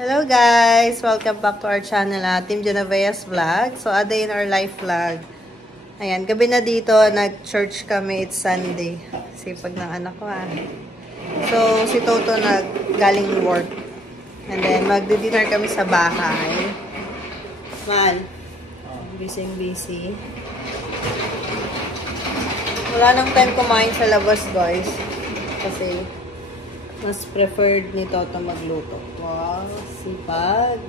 Hello guys! Welcome back to our channel, Team Genovea's Vlog. So, a day in our life vlog. Ayan, gabi na dito, nag-church kami. It's Sunday. Sipag ng anak ko So, si Toto galing work. And then, magdi-dinner kami sa bahay. Man, busy. Wala nang time kumain sa labas, guys. Kasi, mas preferred ni Toto magluto. Wow, sipag.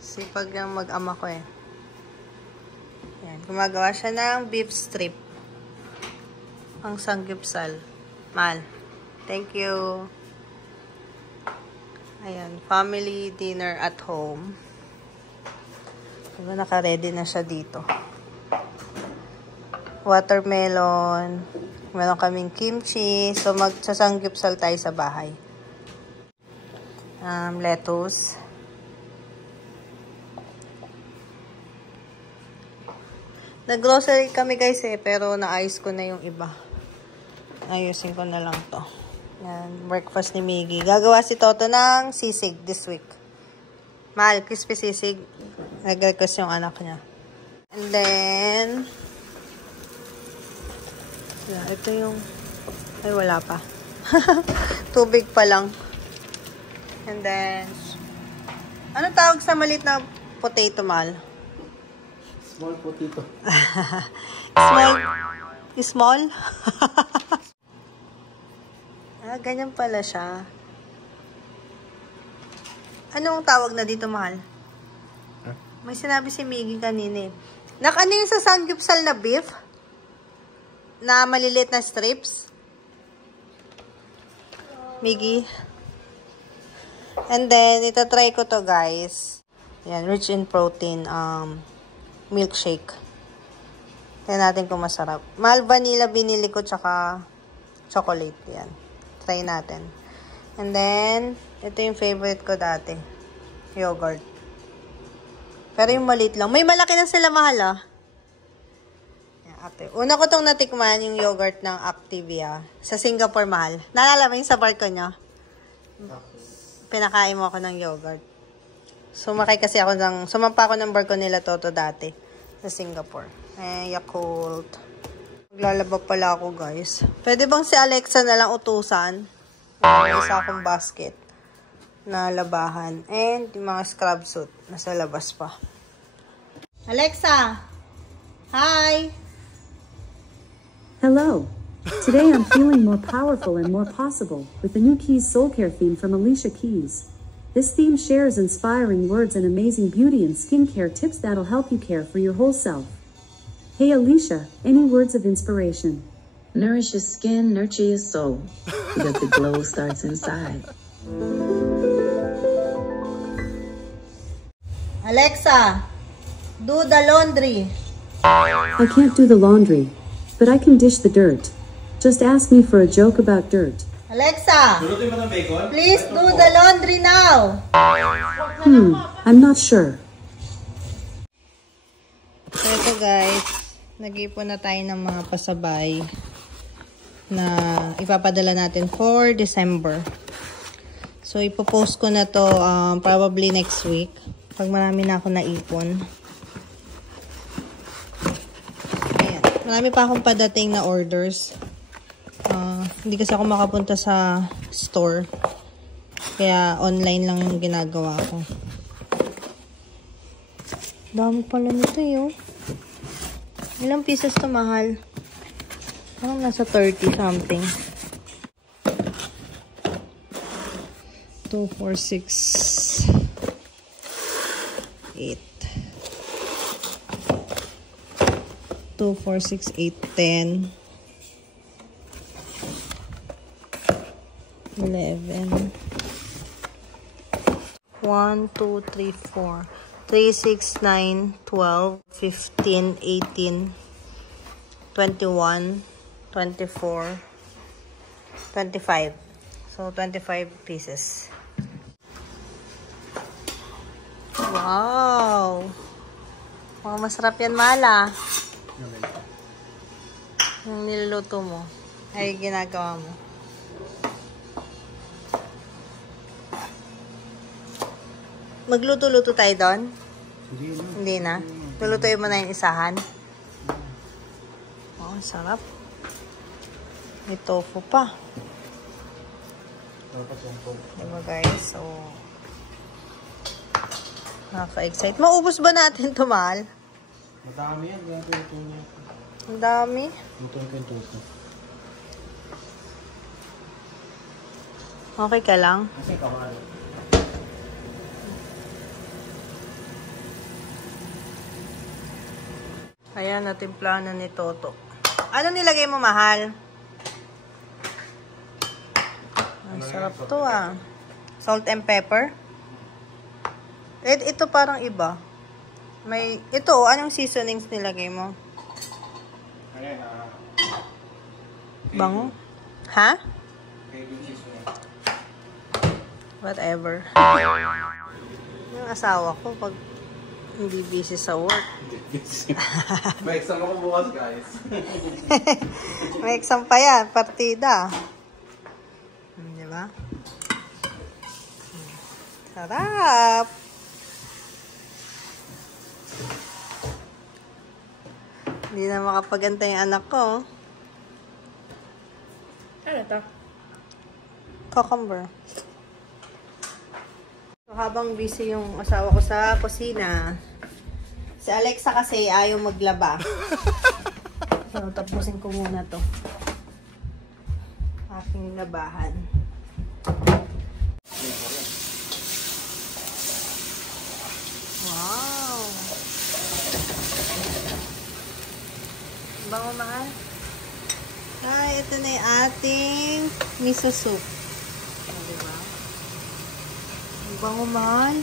Sipag ng mag-ama ko eh. Yan, gumagawa siya ng beef strip. Ang sanggipsal. Mal. Thank you. Ayan, family dinner at home. Diba, naka-ready na siya dito. Watermelon. Meron kaming kimchi. So, magsasanggipsal tayo sa bahay. Lettuce. Nag-grocery kami guys pero naayos ko na yung iba. Ayusin ko na lang to. Yan, breakfast ni Miggy. Gagawa si Toto ng sisig this week. Mahal, crispy sisig. Nag-request yung anak niya. And then, ito yung, ay wala pa. Tubig pa lang. And then, ano tawag sa maliit na potato, Mal? Small potato. Small? Ganyan pala siya. Anong tawag na dito, Mahal? May sinabi si Miggy kanina eh. Ano yung sa sanggipsal na beef? Na maliliit na strips? Miggy? And then, itatry ko to guys. Yan, rich in protein. Milkshake. Tignan natin kung masarap. Mahal vanilla binili ko tsaka chocolate. Yan. Try natin. And then, ito yung favorite ko dati. Yogurt. Pero yung maliit lang. May malaki na sila, Mahal Yan, ate. Una ko tong natikman yung yogurt ng Activia. Sa Singapore, Mahal. Naalala mo yung sa barko nyo? Pinakain mo ako ng yogurt. Sumpa ako ng barko nila Toto dati. Sa Singapore. Yakult. Maglalaba pala ako, guys. Pwede bang si Alexa na lang utusan? May isa akong basket na labahan. And yung mga scrub suit. Nasa labas pa. Alexa! Hi! Hello. Today I'm feeling more powerful and more possible with the new Keys Soul Care theme from Alicia Keys. This theme shares inspiring words and amazing beauty and skincare tips that'll help you care for your whole self. Hey Alicia, any words of inspiration? Nourish your skin, nurture your soul, because the glow starts inside. Alexa, do the laundry. I can't do the laundry, but I can dish the dirt. Just ask me for a joke about dirt. Alexa, please do the laundry now. I'm not sure. So ito guys, nag-ipon na tayo ng mga pasabay na ipapadala natin for December. So ipopost ko na to probably next week pag marami na ako naipon. Ayan. Marami pa akong padating na orders. Hindi kasi ako makapunta sa store. Kaya online lang yung ginagawa ko. Dami pala nito yun. Ilang pieces to, Mahal? Parang nasa 30 something. 2, 4, 6, 8. 2, 4, 6, 8, 10. 11. 1, 2, 3, 4. 3, 6, 9, 12, 15, 18, 21, 24, 25. So, 25 pieces. Wow! Wow, masarap yan, Mala. Yung niluluto mo. Ay, ginagawa mo. Magluto-luto tayo doon? Hindi na. Hindi na. Lulutuin mo na yung isahan. Oh, sarap. May tofu pa. Dapat yung po. Diba guys? So, nakaka-excite. Maubos ba natin ito, mahal? Madami yan. Grabe ito niya. Ang dami. Ito yung tofu. Okay ka lang? Kasi kawali. Ayan, natimpla na ni Toto. Ano nilagay mo, mahal? Ang sarap to ah. Salt and pepper. Ito parang iba. May, ito oh, anong seasonings nilagay mo? Ayan, Bango? Ha? baby cheese mo. Whatever. Yung asawa ko, pag hindi busy sa work. May exam ako bukas, guys. May exam pa yan, partida. Di ba? Sarap! Hindi na makapagantay yung anak ko. Ano to? Cucumber. So, habang busy yung asawa ko sa kusina, si Alexa kasi ayaw maglaba. So, tapusin ko muna to. Aking labahan. Wow! Bango, mahal? Ay, ito na yung ating miso soup. O, diba? Ang bango, mahal.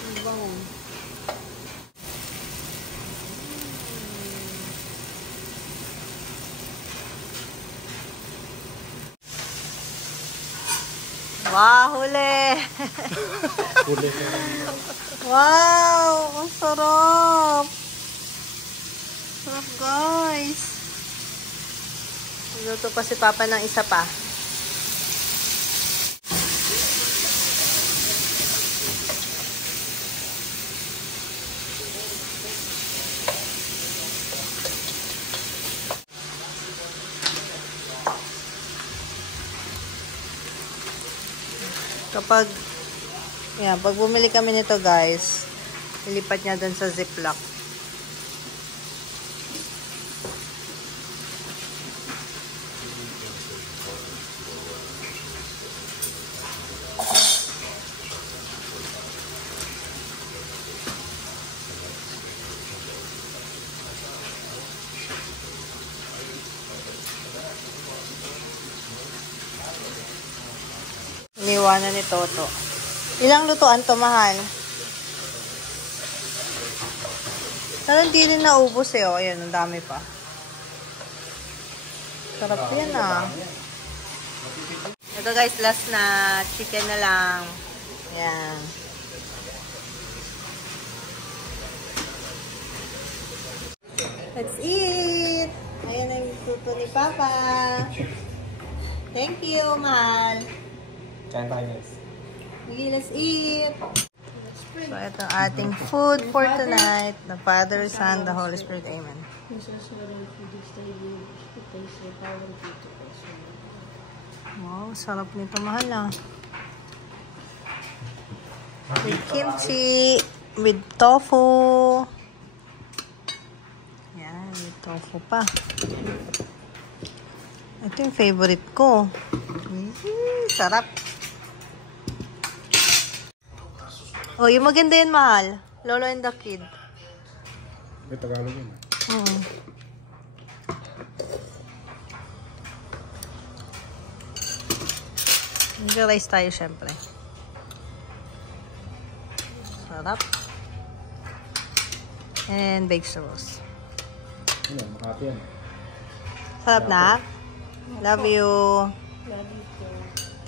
Ang bango. Wow, huli! Huli ka. Wow! Ang sarap! Sarap, guys! Luto pa si Papa ng isa pa. Kapag pag bumili kami nito, guys, ilipat niya doon sa Ziploc. Iniwanan ni Toto. Ilang lutuan to, mahal? Pero hindi rin naubos eh. O, ayan, ang dami pa. Sarap yan ah. Ito guys, last na. Chicken na lang. Ayan. Let's eat! Ayan ang luto ni Papa. Thank you, mahal. Kain tayo, guys. Okay, let's eat. So, ito ang ating food for tonight. The Father, Son, the Holy Spirit. Amen. Wow, sarap nito, mahal ah. With kimchi, with tofu. Yan, with tofu pa. Ito yung favorite ko. Sarap. Oh, yung maganda yun, mahal. Lolo and the Kid. May Tagalog yun. Oo. Nag-rice tayo, syempre. Sarap. And vegetables. Ano, Makati yan. Sarap na. Love you.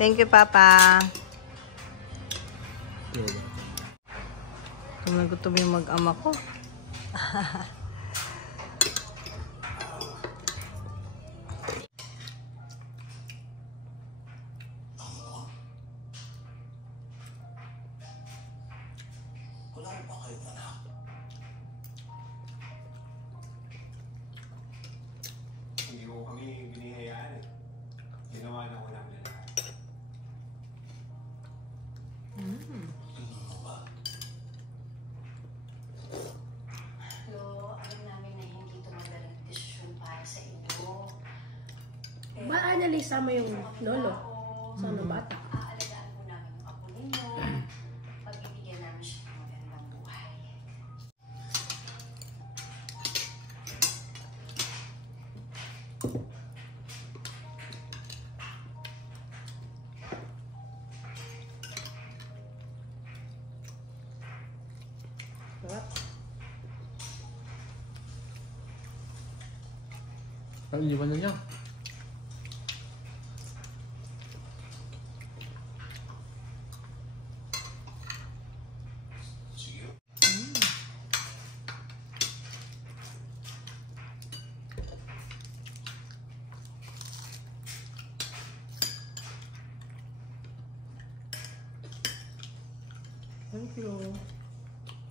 Thank you, Papa. Gutom yung mag-ama ko. Hindi ko kami binihayaan eh. Ginawa na ko lang nila. Lo, alam namin na hindi ito madaling desisyon para sa inyo. Ba, analisa mo yung lolo? Sana bata? Aalagaan po namin yung apo ninyo. Pagbibigyan namin siya ng magandang buhay. Ang iniwan na niya. Thank you.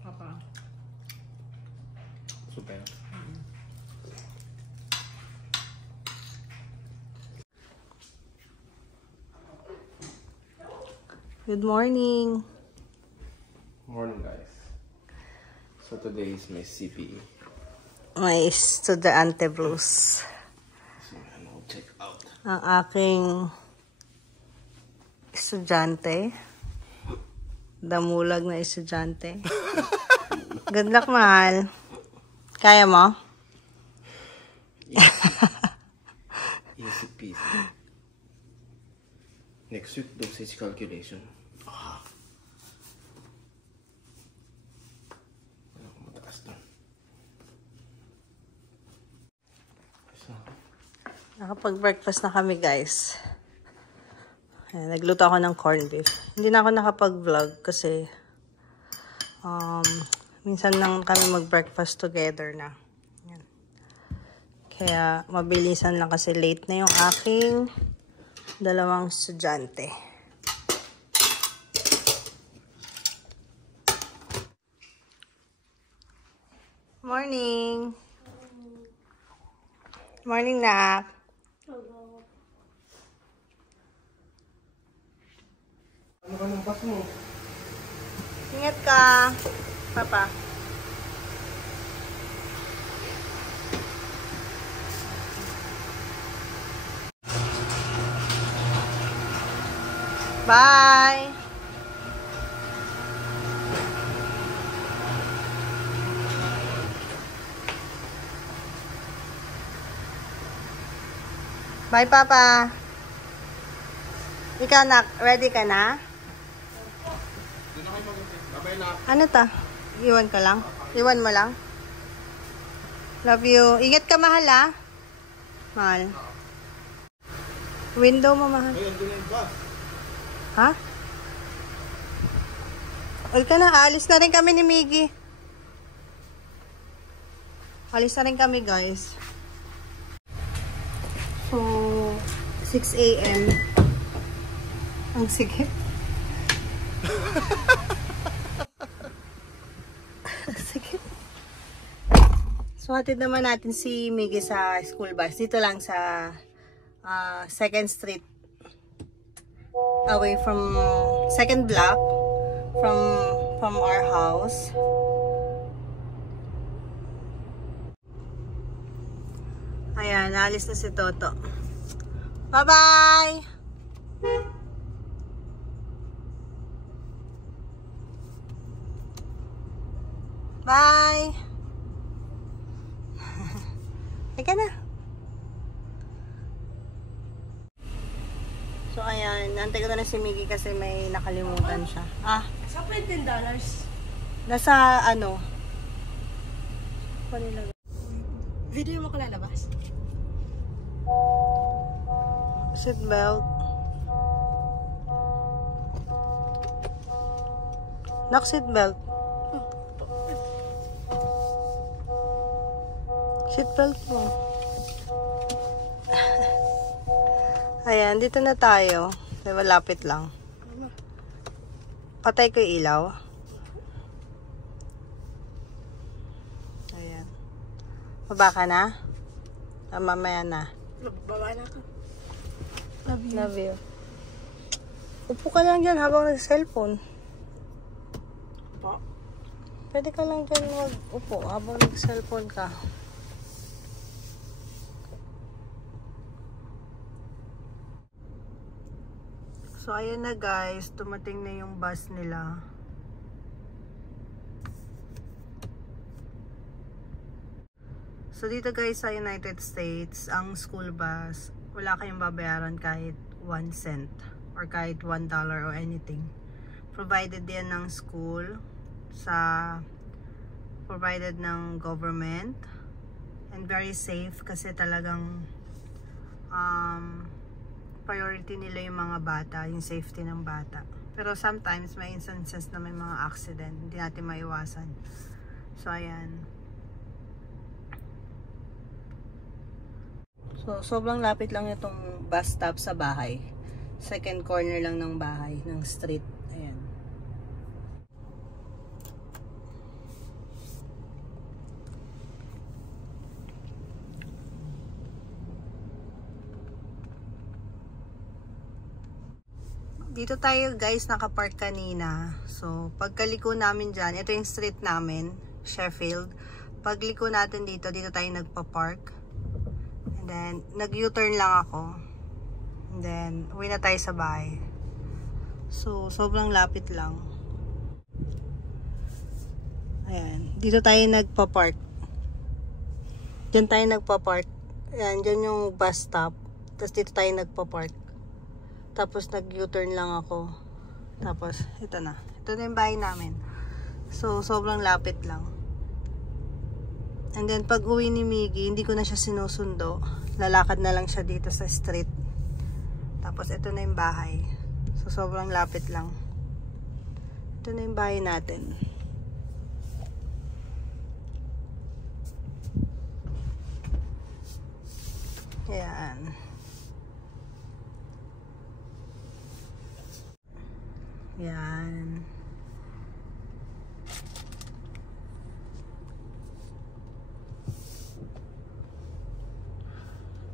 Papa. Super. Good morning. Morning guys. So today is my CPE. My estudyante blues. So ano, check out. Ang aking estudyante. Damulag na estudyante. Good luck, mahal. Kaya mo? Easy peasy. Next week, dosage calculation. Ano kung mataas doon? Nakapag-breakfast na kami, guys. Ayan, nagluto ako ng corned beef. Hindi na ako nakapag-vlog kasi minsan lang kami mag-breakfast together na. Ayan. Kaya mabilisan lang kasi late na yung aking dalawang estudyante. Morning! Morning, Nak! Ano ka ng bus mo? Ingat ka, Papa. Bye! Bye, Papa. Ikaw, Nak, ready ka na? Ano ta? Iwan ka lang? Iwan mo lang? Love you. Ingat ka, mahal, ah. Mahal. Window mo, mahal. Ha? Uy ka na. Alis na rin kami ni Miggy. Alis na rin kami, guys. So, 6 a.m. Ang sige. Sige. So, hatid naman natin si Miggy sa school bus. Dito lang sa 2nd Street. Away from 2nd block from our house. Ayan, naalis na si Toto. Bye-bye! Bye! Teka na. So, ayan. Nantay ko na si Miggy kasi may nakalimutan siya. Ah, Sa $10. nasa ano? Video mo ko lalabas. Seatbelt. Knock seatbelt. Seatbelt mo. Ayan, dito na tayo. Diba, lapit lang. Patay ko yung ilaw. Baba ka na? Mamaya na. Baba na ka. Love you. Upo ka lang dyan habang nag-cellphone. Po. Pwede ka lang dyan mag-upo habang nag-cellphone ka. So, ayan na guys. Tumating na yung bus nila. So, dito guys sa United States, ang school bus, wala kayong babayaran kahit 1 cent or kahit $1 or anything. Provided yan ng school, provided ng government, and very safe kasi talagang priority nila yung mga bata, yung safety ng bata. Pero sometimes may instances na may mga accident, hindi natin maiwasan. So, ayan. So, sobrang lapit lang itong bus stop sa bahay. Second corner lang ng bahay, ng street. Ayan. Dito tayo guys nakapark kanina. So, pagkaliko namin dyan, ito yung street namin, Sheffield. Pagliko natin dito tayo nagpa-park. And then, nag-U-turn lang ako. And then, uwi na tayo sa bahay. So, sobrang lapit lang. Ayan. Dito tayo nagpa-park. Diyan tayo nagpa-park. Ayan, dyan yung bus stop. Tapos dito tayo nagpa-park. Tapos nag-U-turn lang ako. Tapos, ito na. Ito na yung bahay namin. So, sobrang lapit lang. And then, pag uwi ni Miggy, hindi ko na siya sinusundo. Lalakad na lang siya dito sa street. Tapos, ito na yung bahay. So, sobrang lapit lang. Ito na yung bahay natin. Ayan. Ayan.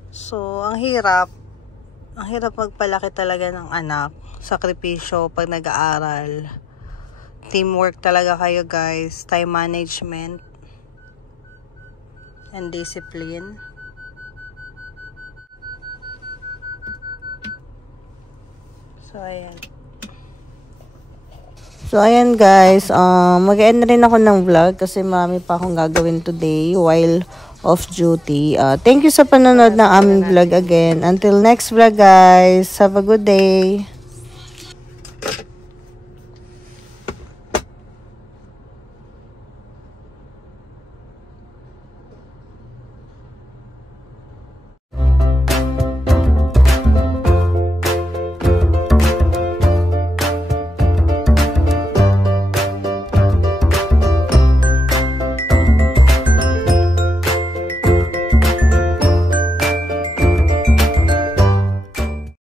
So, ang hirap magpalaki talaga ng anak. Sakripisyo pag nag-aaral. Teamwork talaga kayo guys. Time management. And discipline. So, ayan. So, ayan guys. Mag-end rin ako ng vlog kasi marami pa akong gagawin today while off duty. Thank you sa panonood ng aming vlog again. Until next vlog guys. Have a good day.